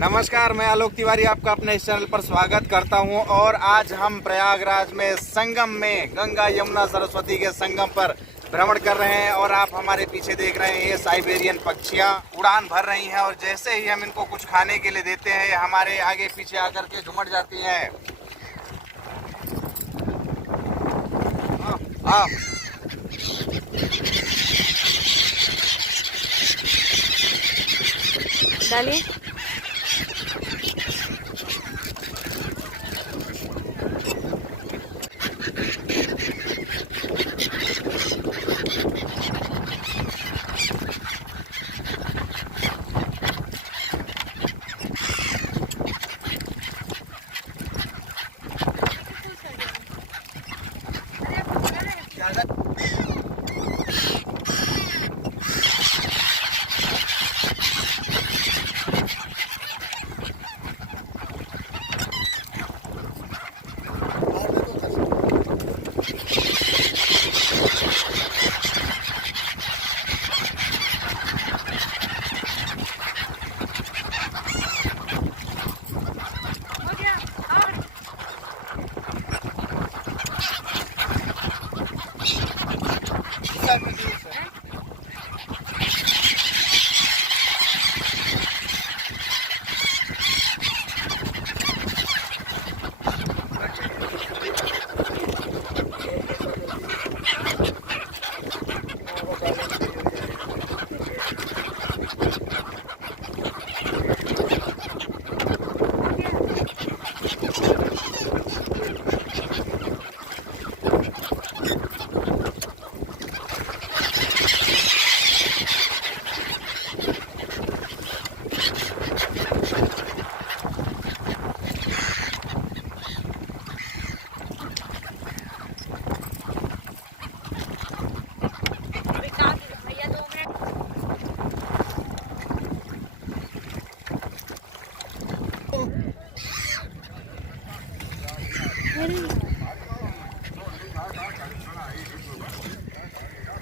नमस्कार, मैं आलोक तिवारी आपका अपने इस चैनल पर स्वागत करता हूं। और आज हम प्रयागराज में संगम में गंगा यमुना सरस्वती के संगम पर भ्रमण कर रहे हैं। और आप हमारे पीछे देख रहे हैं, ये साइबेरियन पक्षियां उड़ान भर रही हैं। और जैसे ही हम इनको कुछ खाने के लिए देते हैं, ये हमारे आगे पीछे आकर के झुमट जाती हैं। डालिए।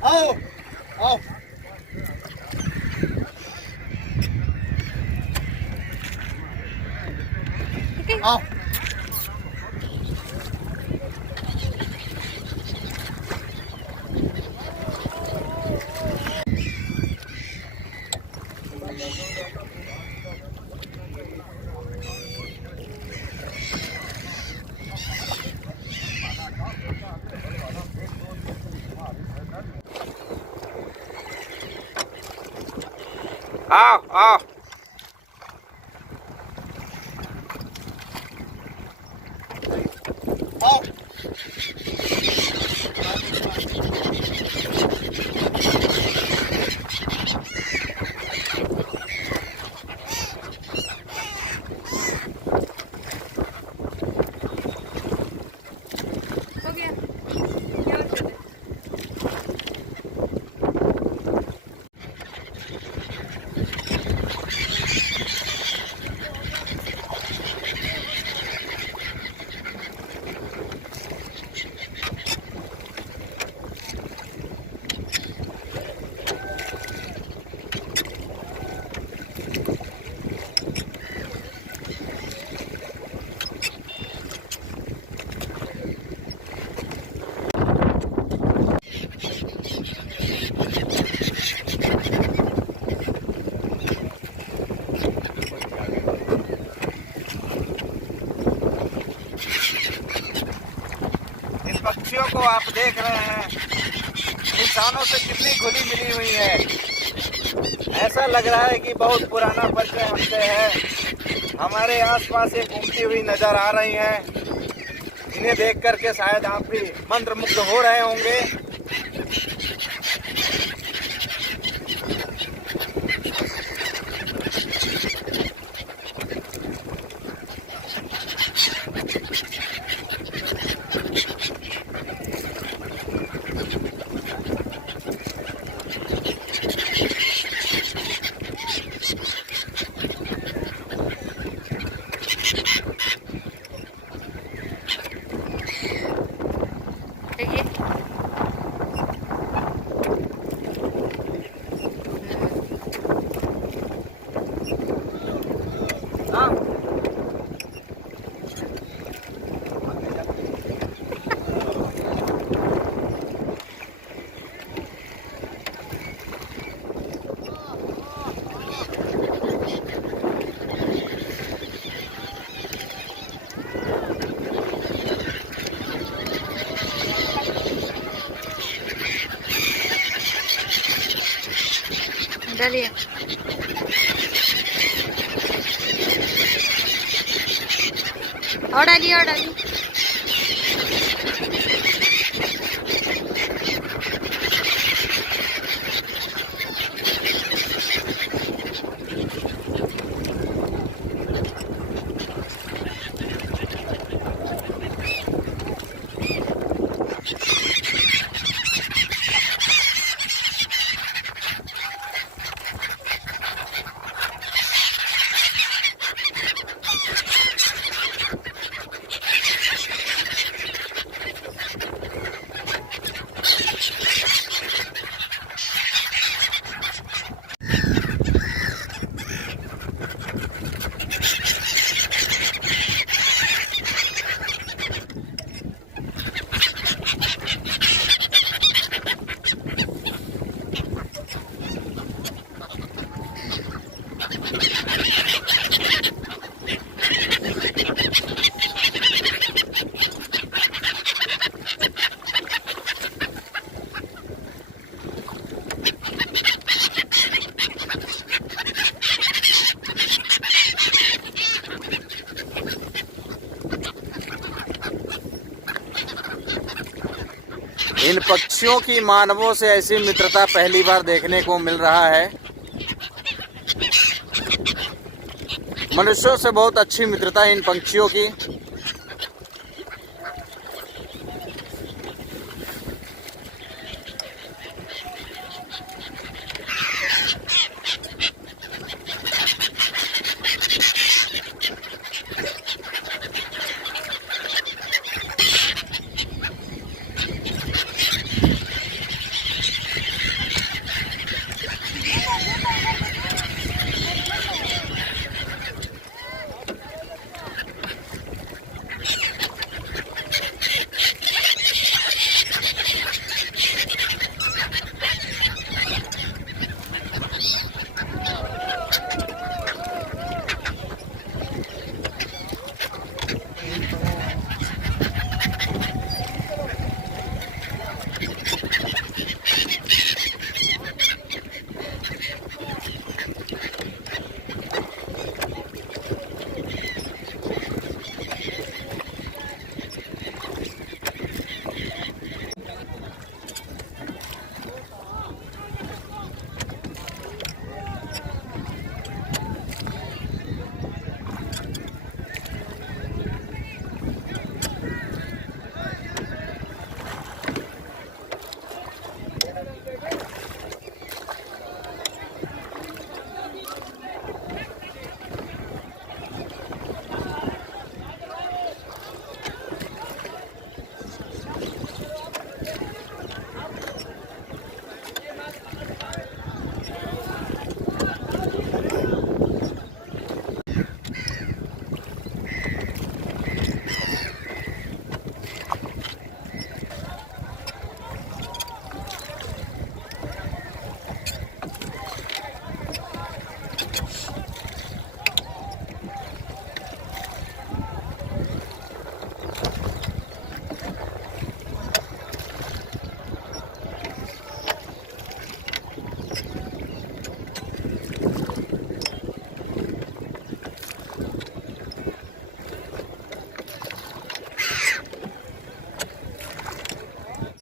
आओ आओ। आओ। आओ आओ। आओ। हो गया। क्या और कर दे? पक्षियों को आप देख रहे हैं, इंसानों से कितनी घुली मिली हुई है। ऐसा लग रहा है कि बहुत पुराना परिचय हमसे है। हमारे आसपास ये घूमती हुई नजर आ रही हैं। इन्हें देख करके शायद आप भी मंत्रमुग्ध हो रहे होंगे। देखिए। डालिए। और डालिए और डालिए। इन पक्षियों की मानवों से ऐसी मित्रता पहली बार देखने को मिल रहा है। मनुष्यों से बहुत अच्छी मित्रता इन पक्षियों की।